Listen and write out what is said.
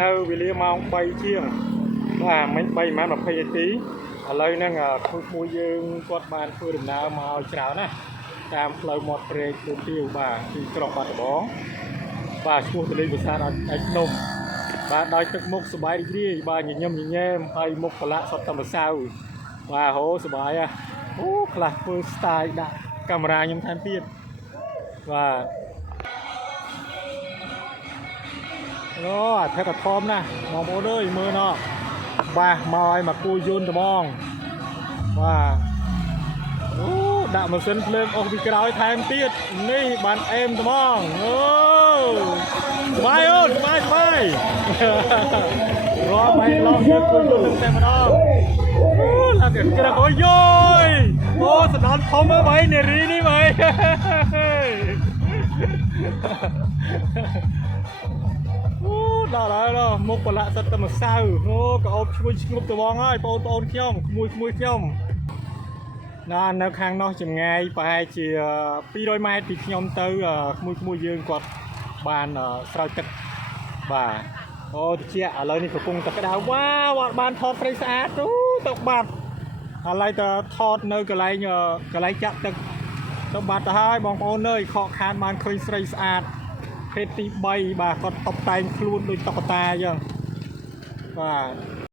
នៅវេលាម៉ោង3ជាងបាទមិញ3ម៉ោង20នាទីឥឡូវហ្នឹងមួយយើងគាត់បានធ្វើដំណើរមកច្រើនណាតាមផ្លូវមាត់ព្រែកទូទាវបាទទីក្រុងបាត់ដំបងបាទឈ្មោះទលេងប្រាសាទឯកភ្នំបាទដោយទឹកមុខសบายរីករាយបាទញញឹមញញែមហើយមុខប្រឡាក់សតតែម្សៅបាទហូសบายអូខ្លះធ្វើ style ដាក់កាមេរ៉ាខ្ញុំថែមទៀតបាទអូអាថែកធំណាស់បងប្អូនអើយមើលណោះបាទមកឲ្យមកគួយយន្តត្មងបាទអូដាក់ម៉ាស៊ីនភ្លើងអស់ពីក្រោយថែមទៀតនេះបានអេមត្មងអូសบายអូនសบายរំឲ្យឡងយើងគួយយន្តតែម្ដងអូឡាក់ក្រឹកអូយយអូសណ្ដានធំអើយនារីនេះមើលដល់ហើយមុខប្រឡាក់សិតតែម្សៅអូក៏អោបឈ្ងុយឈ្ងប់ត្មងហើយបងប្អូនខ្ញុំក្មួយខ្ញុំនៅខាងនោះចម្ងាយប្រហែលជា200ម៉ែត្រពីខ្ញុំទៅក្មួយយើងគាត់បានស្រោចទឹកបាទអូតិចឥឡូវនេះកំពុងតែក្តៅវ៉ាវអត់បានថតព្រៃស្អាតអូទៅបាត់ឥឡូវទៅថតនៅកន្លែងចាក់ទឹកទៅបាត់ទៅហើយបងប្អូនអើយខកខានបានឃើញស្រីស្អាតភេទទី3បាទគាត់តបតែងខ្លួនដូចតុក្កតាអញ្ចឹងបាទ